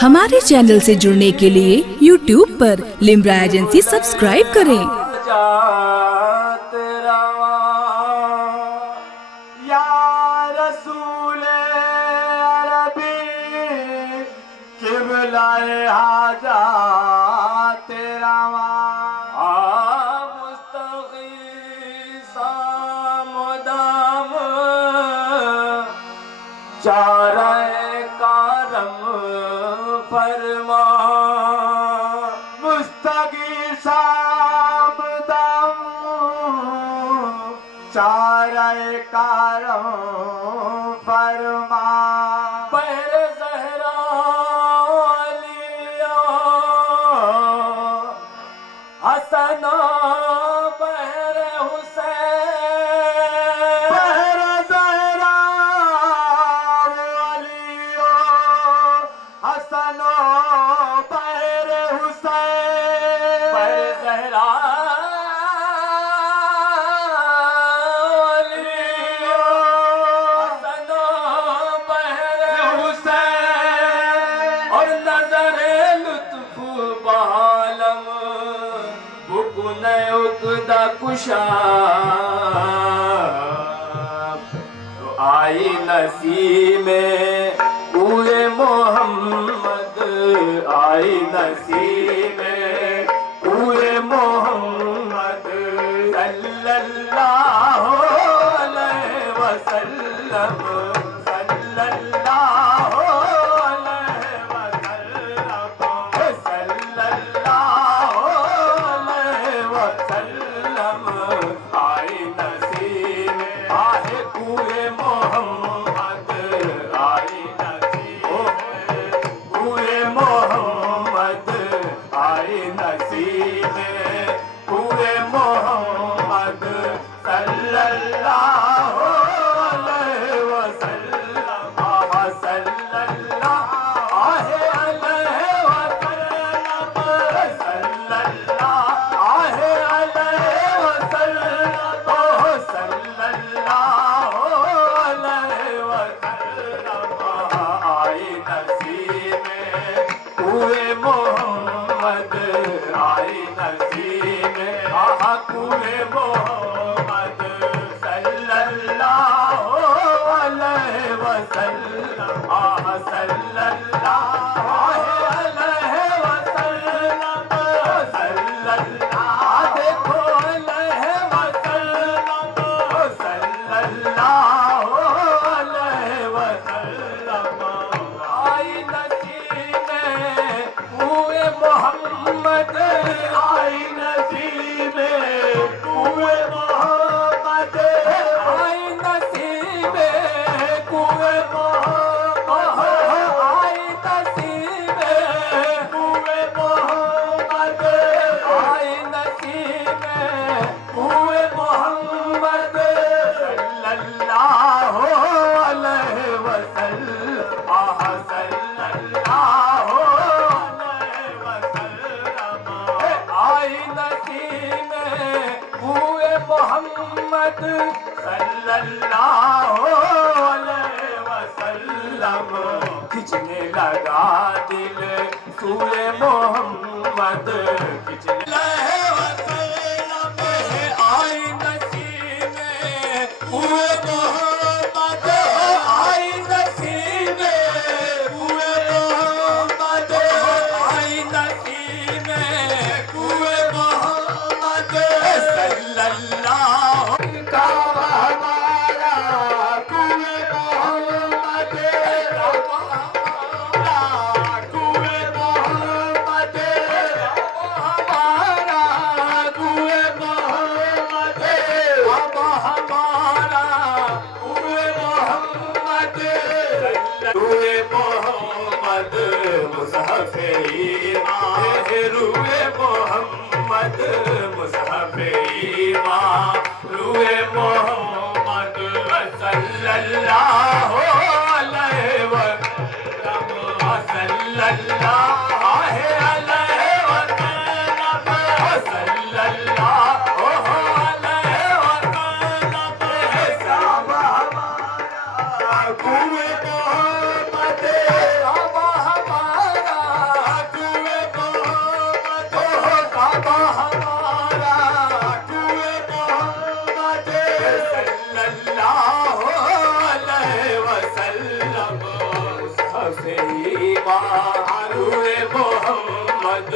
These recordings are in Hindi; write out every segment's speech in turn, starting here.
हमारे चैनल से जुड़ने के लिए YouTube पर लिम्रा एजेंसी सब्सक्राइब करें। चारे कारम फरमा मुस्तगी सामदम चारे कारम फरमा पर ज़हरा लिया हसना तो आई नसीब में पूरे मोहम्मद आई नसीब में पूरे मोहम्मद सल्लल्लाहु अलैहि वसल्लम सल्लल्लाहु अलैहि वसल्लम सल्लल्लाहु अलैहि वसल्लम आई नसीब में आहे पूरे मोहम्मद आई नसीब में पूरे मोहम्मद आई नसीब में पूरे मोहम्मद सल्लल्लाहु अलैहि वसल्लम सल्लल्लाहु अलैहि वसल्लम सल्लल्लाहु अलैहि वसल्लम सल्लल्लाहु अलैहि वसल्लम आई नसीब में पूरे मोहम्मद आई नसीब में पूरे मोहम्मद सल्लल्लाहु अलैहि वसल्लम सल्लल्लाहु अलैहि वसल्लम सल्लल्लाहु देखो अलैहि वसल्लम सल्लल्लाहु अलैहि वसल्लम आई नसीब में पूरे मोहम्मद आई नसीब में पूरे मोहम्मद आई नसीब में पूरे मोहम्मद आई नसीब में पूरे मोहम्मद आई नसीब में पूरे मोहम्मद सल्लल्लाहु अलैहि वसल्लम सल्लल्लाहु अलैहि वसल्लम आई नसीब में पूरे मोहम्मद सल्लल्लाहु अलैहि वसल्लम खिंचने लगा दिल सूरे मोहम्मद खिंचने वसल्लम आई नसीब में पूरे मोहम्मद आई नसीब में पूरे मोहम्मद आई नसीब में पूरे मोहम्मद सल्लल्लाहु का हमारा पूरे मोहम्मद पूरे मोहम्मद हमारा पूरे मोहम्मद अब हमारा पूरे मोहम्मद पूरे मोहम्मद मुसहफ़े ईमान रूए मोहम्मद मुसहफ़े ईमान रूए मोहम्मद सल्लल्लाहु अलैहि वसल्लम सल्लल्लाहु अलैहि वसल्लम सल्लल्लाहु अलैहि वसल्लम सब हमारा पूरे मोहम्मद अब हमारा ईमा रूए मोहम्मद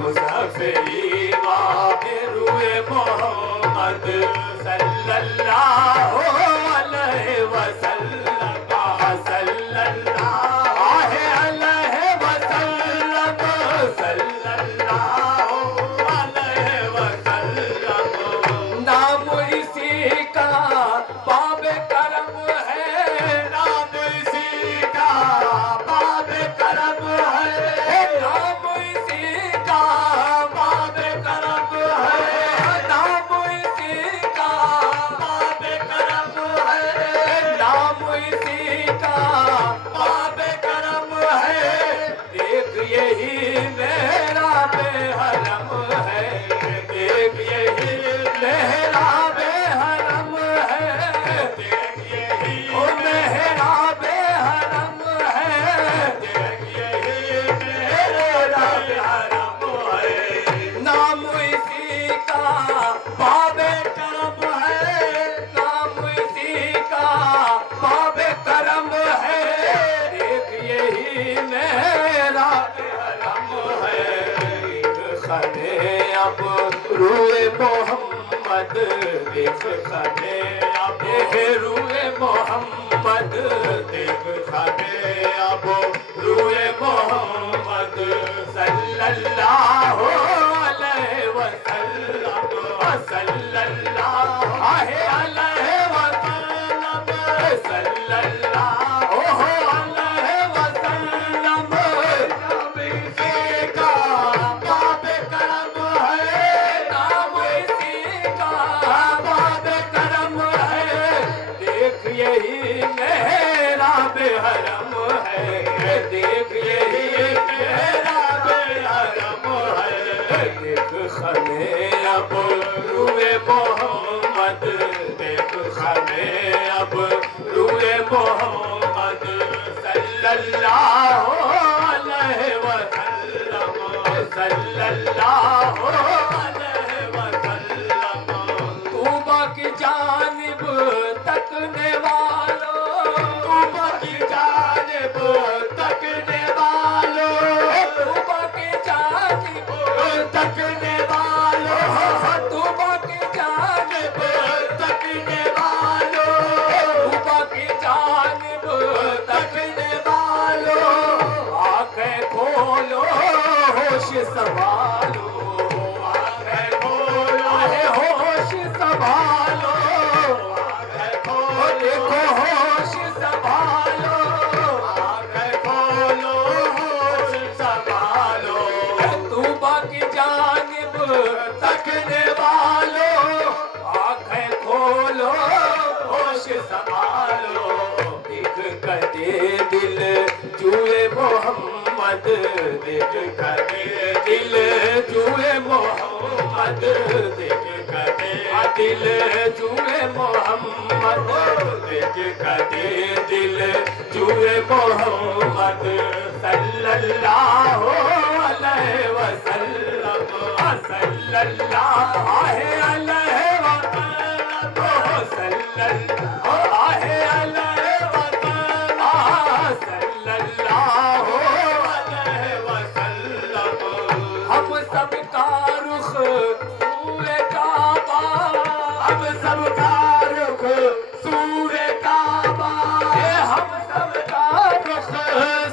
मुस्तफे ईमा रूए मोहम्मद सल्लल्लाहु अलैहि वसल्लम सल्लल्लाहु अलैहि वसल्लम सल्लल्लाहु अलैहि वसल्लम। नाम इसी का बाबे करम है, नाम इसी का बाबे करम है, नाम इसी का बाबे करम है, नाम इसी का बाबे करम है, नाम इसी का बाबे करम है। देख यही मेरा बेहरम है, देख यही मेरा बेहरम है, देख यही ओ मेरा बेहरम है, देख यही मेरा बेहरम है। नाम इसी का बाबे करम है, नाम इसी का बाबे करम है। देख यही मेरा बेहरम है। खने अब रूए मोहम्मद देख खने अब रूए मोहम्मद देख खने अब रूए मोहम्मद सल्लल्लाहु अलैहि वसल्लम सल्लल्लाहु अलैहि वसल्लम सल्लल्लाहु अलैहि वसल्लम। नाम इसी का बाबे करम है, नाम इसी का बाबे करम है। देख यही मेरा बेहरम है, देख यही मेरा बेहरम है। देख खने अब रूए मोहम्मद देख खने अब रूए मोहम्मद सल्लल्लाहु अलैहि वसल्लम सल्लल्लाहु अलैहि वसल्लम। तूबा की जानिब तकने वालों, तूबा की जानिब तकने वालों, तूबा की जानिब तकने वालों, तूबा की जानिब तकने वालों, तूबा की जानिब तकने वालों। आंखें खोलो होश संभालो, आंखें खोलो होश संभालो, आंखें खोलो देखो होश संभालो, आंखें खोलो होश संभालो। तूबा की जानिब तकने वालों, आंखें खोलो होश संभालो। देख कदे दिल जुए मोहम्मद, देख कदे दिल जुए मोहम्मद, देख कदे दिल जुए मोहम्मद, देख कदे दिल जुए मोहम्मद सल्लल्लाहु अलैहि वसल्लम सल्लल्लाहु अलैहि वसल्लम सल्लल्लाहु अलैहि सल्लल्लाहु अलैहि वसल्लम। हम सब का रुख सूरे काबा, हम सब का रुख सूरे काबा, हम सब का रुख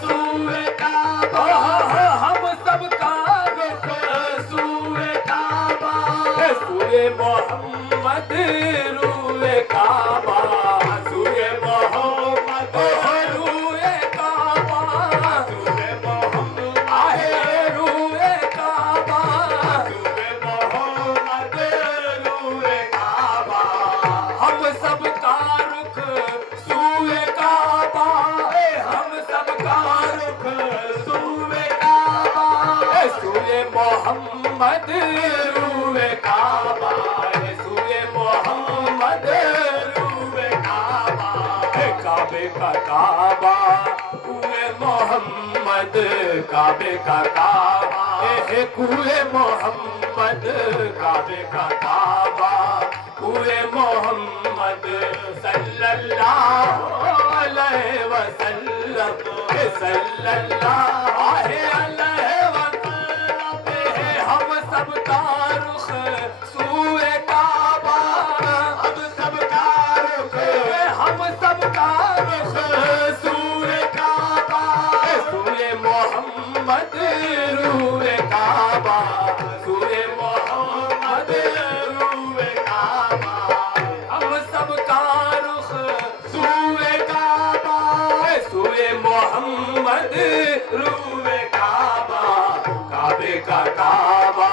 सूरे काबा, हम सब का रुख सूरे काबा। सूरे मोहम्मद रूए काबा, सूरे मोहम्मद रूए काबा, सूरे मोहम्मद आहे रूए काबा, सूरे मोहम्मद रूए काबा। हम सब का रुख सूए काबा, हम सब का रुख सूए काबा, सूरे मोहम्मद रूए काबा, सूरे मोहम्मद रूए काबा। काबे का काबा कुए मोहम्मद, काबे का काबा कुए मोहम्मद, काबे का काबा कुए मोहम्मद सल्लल्लाहु अलैहि वसल्लम सल्लल्लाहु अलैहि वसल्लम। हम सबका रुख सूए काबा, हम सबका रुख, हम सबका रुख सूए काबा, सूए मोहम्मद रूए काबा, सूए मोहम्मद रूए काबा। हम सबका रुख सूए काबा, सूए मोहम्मद रूए काबा, काबे का काबा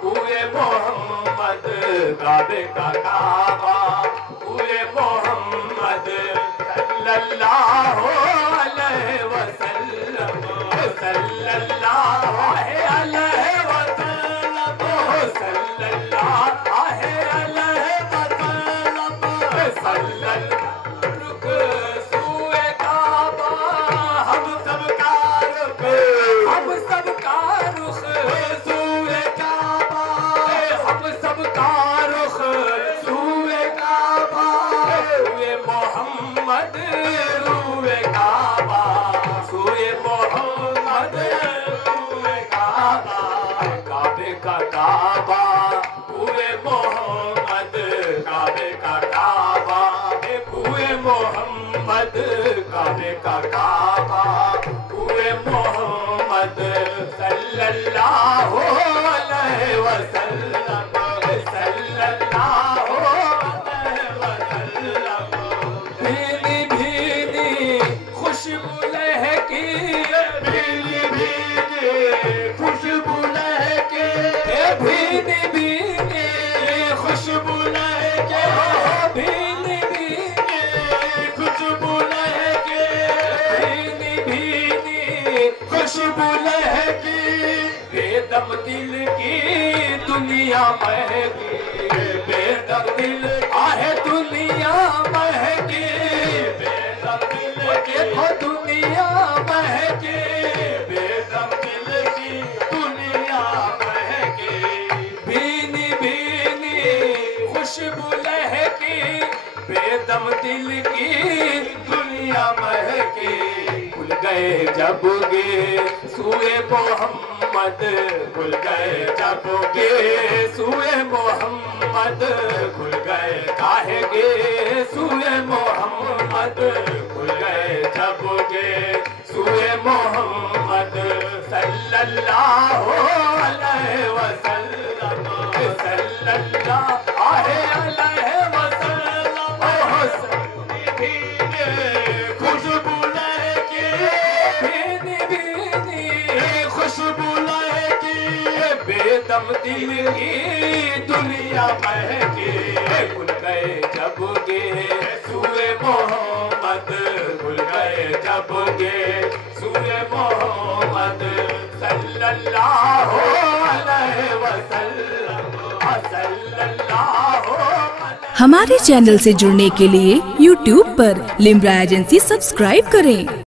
पूरे मोहम्मद, काबे का काबा पूरे मोहम्मद सल्लल्लाहु अलैहि वसल्लम, सल्लल्लाहु अलैहि वसल्लम, सल्लल्लाहु अलैहि वसल्लम, रुख सूए काबा, हम सबका रुख, हम सबका रुख सूए काबा, हम सबका रुख सूए काबा, सूए मोहम्मद रूए काबा, सूए मोहम्मद रूए काबा, काबे का काबा पूरे मोहम्मद, काबे का काबा पूरे मोहम्मद, काबे का काबा पूरे मोहम्मद सल्लल्लाहु अलैहि वसल्लम, सल्लल्लाहु अलैहि वसल्लम। भीनी भीनी खुशबू लहकी, भीनी भीनी खुशबू लहकी, भीनी भीनी खुशबू लहकी, भीनी भीनी खुशबू लहकी, भीनी भीनी खुशबू लहकी, बेदम दिल की दुनिया महकी, बेदम दिल आहे दुनिया महकी, बेदम दिल देखो दुनिया महकी, बेदम दिल की दुनिया महकी, भीनी भीनी खुशबू लहकी, बेदम दिल की दुनिया महकी। खुल गए जब गे सूए मोहम्मद, खुल गए जब गे सूए मोहम्मद, खुल गए काहे गे सूए मोहम्मद, खुल गए जब गे सूए मोहम्मद सल्लल्लाहु अलैहि वसल्लम, सल्लल्लाहु अलैहि वसल्लम। खुशबू लहकी, भीनी भीनी खुशबू लहकी, बेदम दिल की दुनिया महकी। खुल गए जब गे सूए मोहम्मद, खुल गए जब गे सूए मोहम्मद सल्लल्लाहु अलैहि वसल्लम, सल्लल्लाहु। हमारे चैनल से जुड़ने के लिए YouTube पर लिम्रा एजेंसी सब्सक्राइब करें।